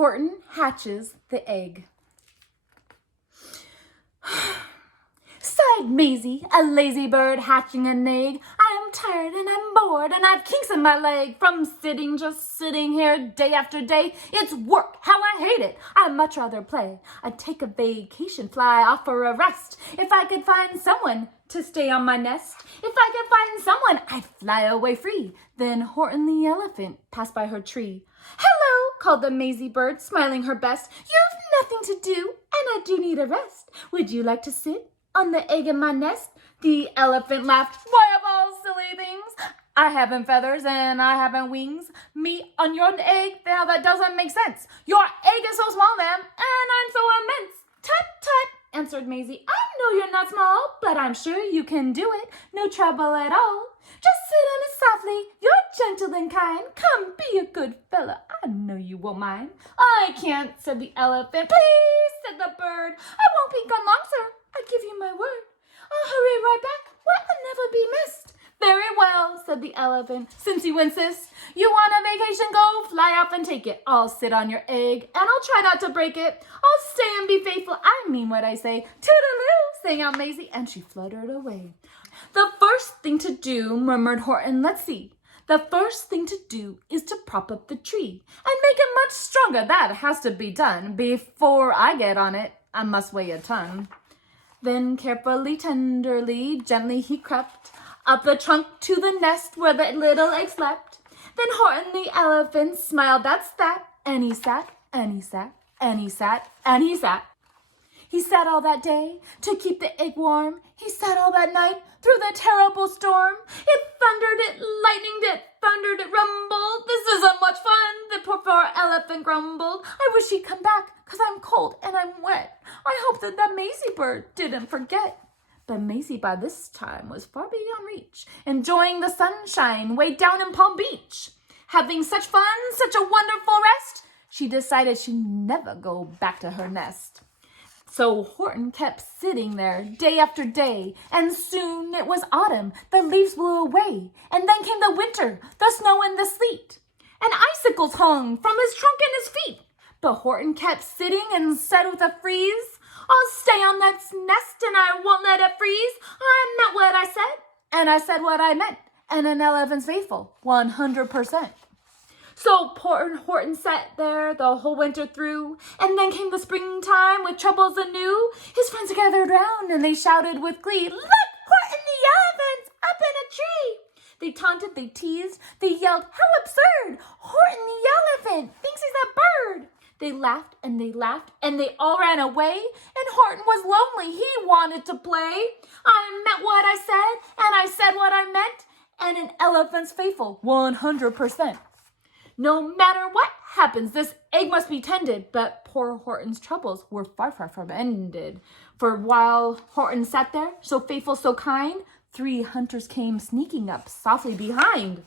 Horton Hatches the Egg. Sighed Maisie, a lazy bird hatching an egg. I am tired and I'm bored and I've kinks in my leg from just sitting here day after day. It's work, how I hate it. I'd much rather play. I'd take a vacation, fly off for a rest. If I could find someone to stay on my nest. If I could find someone, I'd fly away free. Then Horton the elephant passed by her tree. Hello, called the Maisie bird, smiling her best. You've nothing to do, and I do need a rest. Would you like to sit on the egg in my nest? The elephant laughed. Why, of all silly things, I haven't feathers and I haven't wings. Me on your egg? Now that doesn't make sense. Your egg is so small, ma'am, and I'm so immense. Tut, tut, answered Maisie. I know you're not small, but I'm sure you can do it. No trouble at all. Just sit on it softly. You're gentle and kind. Come, be a good fellow. I know you won't mind. I can't, said the elephant. Please, said the bird. I won't be gone long, sir. I give you my word. I'll hurry right back. What will never be missed. Very well, said the elephant. Since you insist, you want a vacation, go fly off and take it. I'll sit on your egg and I'll try not to break it. I'll stay and be faithful. I mean what I say. Toodaloo, sang out Maisie, and she fluttered away. The first thing to do, murmured Horton, let's see. The first thing to do is to prop up the tree and make it much stronger. That has to be done. Before I get on it, I must weigh a ton. Then carefully, tenderly, gently he crept up the trunk to the nest where the little egg slept. Then Horton the elephant smiled, that's that. And he sat, and he sat, and he sat, and he sat. He sat all that day to keep the egg warm. He sat all that night through the terrible storm. It thundered, it lightninged, it thundered, it rumbled. This isn't much fun, the poor elephant grumbled. I wish he'd come back, 'cause I'm cold and I'm wet. I hope that Maisie bird didn't forget. But Maisie by this time was far beyond reach, enjoying the sunshine way down in Palm Beach. Having such fun, such a wonderful rest, she decided she'd never go back to her nest. So Horton kept sitting there day after day, and soon it was autumn. The leaves blew away, and then came the winter, the snow and the sleet. And icicles hung from his trunk and his feet. But Horton kept sitting and said with a freeze, I'll stay on that nest and I won't let it freeze. I meant what I said, and I said what I meant, and an elephant's faithful, 100%. So poor Horton sat there the whole winter through, and then came the springtime with troubles anew. His friends gathered round and they shouted with glee, look, Horton the elephant's up in a tree. They taunted, they teased, they yelled, how absurd! Horton the elephant thinks he's a bird. They laughed and they all ran away, and Horton was lonely. He wanted to play. I meant what I said, and I said what I meant, and an elephant's faithful, 100%. No matter what happens, this egg must be tended. But poor Horton's troubles were far, far from ended. For while Horton sat there, so faithful, so kind, 3 hunters came sneaking up softly behind.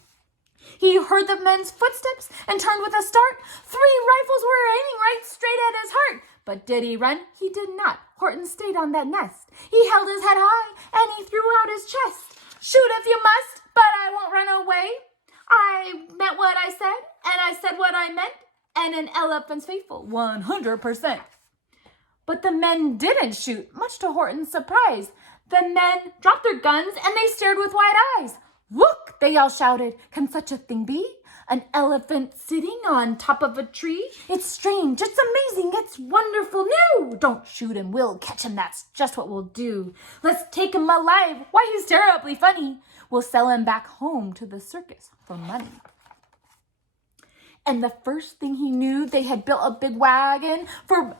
He heard the men's footsteps and turned with a start. 3 rifles were aiming right straight at his heart. But did he run? He did not. Horton stayed on that nest. He held his head high and he threw out his chest. Shoot if you must, but I won't run away. I meant what I said, and I said what I meant, and an elephant's faithful, 100%. But the men didn't shoot, much to Horton's surprise. The men dropped their guns, and they stared with wide eyes. Look, they all shouted, can such a thing be? An elephant sitting on top of a tree? It's strange, it's amazing, it's wonderful. No, don't shoot him, we'll catch him, that's just what we'll do. Let's take him alive, why he's terribly funny. We'll sell him back home to the circus for money. And the first thing he knew, they had built a big wagon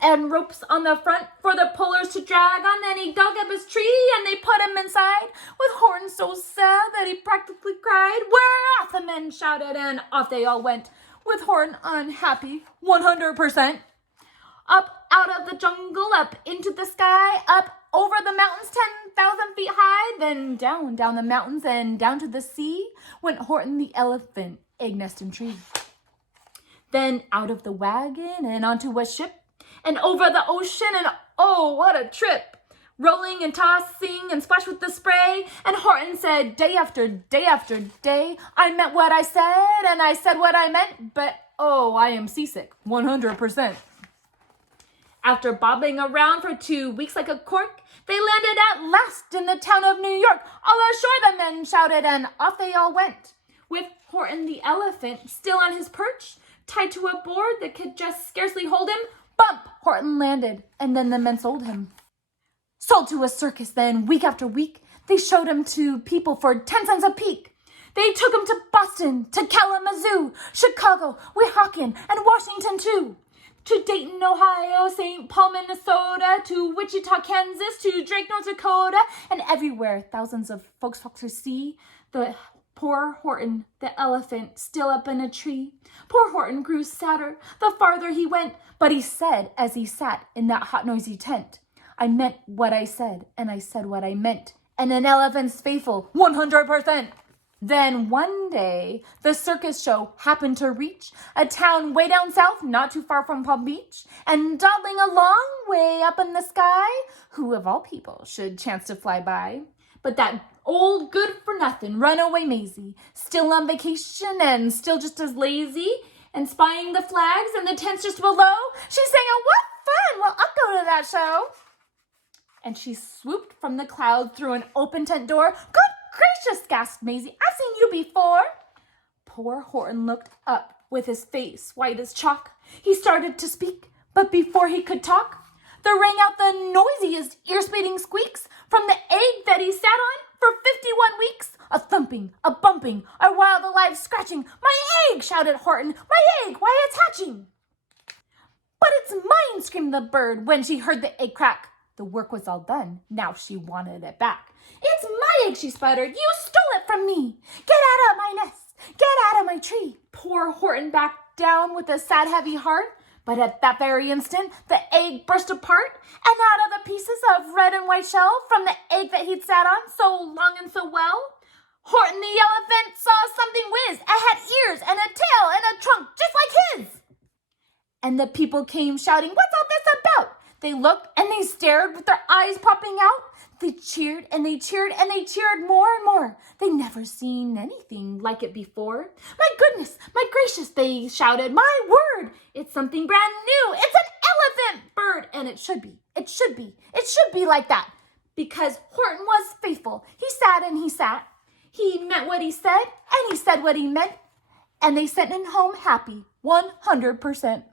and ropes on the front for the pullers to drag on. Then he dug up his tree and they put him inside, with Horton so sad that he practically cried. We're off, the men shouted, and off they all went, with Horton unhappy, 100%. Up out of the jungle, up into the sky, up over the mountains 10,000 feet high, then down the mountains and down to the sea went Horton the elephant, egg nest and tree. Then out of the wagon and onto a ship and over the ocean, and oh, what a trip! Rolling and tossing and splashed with the spray, and Horton said day after day after day, I meant what I said and I said what I meant, but oh, I am seasick, 100%. After bobbing around for 2 weeks like a cork, they landed at last in the town of New York. All ashore, the men shouted, and off they all went, with Horton the elephant still on his perch, tied to a board that could just scarcely hold him. Bump! Horton landed, and then the men sold him. Sold to a circus then, week after week. They showed him to people for 10 cents a peek. They took him to Boston, to Kalamazoo, Chicago, Weehawken, and Washington too. To Dayton, Ohio, St. Paul, Minnesota, to Wichita, Kansas, to Drake, North Dakota, and everywhere thousands of folks to see the poor Horton, the elephant, still up in a tree. Poor Horton grew sadder the farther he went, but he said as he sat in that hot, noisy tent, I meant what I said, and I said what I meant, and an elephant's faithful 100%. Then one day, the circus show happened to reach a town way down south, not too far from Palm Beach, and dawdling a long way up in the sky, who of all people should chance to fly by? But that old good-for-nothing runaway Maisie, still on vacation and still just as lazy, and spying the flags and the tents just below, she's saying, oh, what fun! Well, I'll go to that show. And she swooped from the clouds through an open tent door. Good gracious, gasped Maisie, I've seen you before. Poor Horton looked up with his face white as chalk. He started to speak, but before he could talk, there rang out the noisiest ear-splitting squeaks from the egg that he sat on for 51 weeks. A thumping, a bumping, a wild alive scratching. My egg, shouted Horton. My egg, why it's hatching. But it's mine, screamed the bird when she heard the egg crack. The work was all done. Now she wanted it back. It's my egg, she sputtered. You stole it from me. Get out of my nest. Get out of my tree. Poor Horton backed down with a sad, heavy heart. But at that very instant, the egg burst apart, and out of the pieces of red and white shell from the egg that he'd sat on so long and so well, Horton the elephant saw something whiz. It had ears and a tail and a trunk just like his. And the people came shouting, what's all this about? They looked and they stared with their eyes popping out. They cheered and they cheered and they cheered more and more. They never seen anything like it before. My goodness, my gracious, they shouted. My word, it's something brand new. It's an elephant bird. And it should be like that. Because Horton was faithful. He sat and he sat. He meant what he said and he said what he meant. And they sent him home happy, 100%.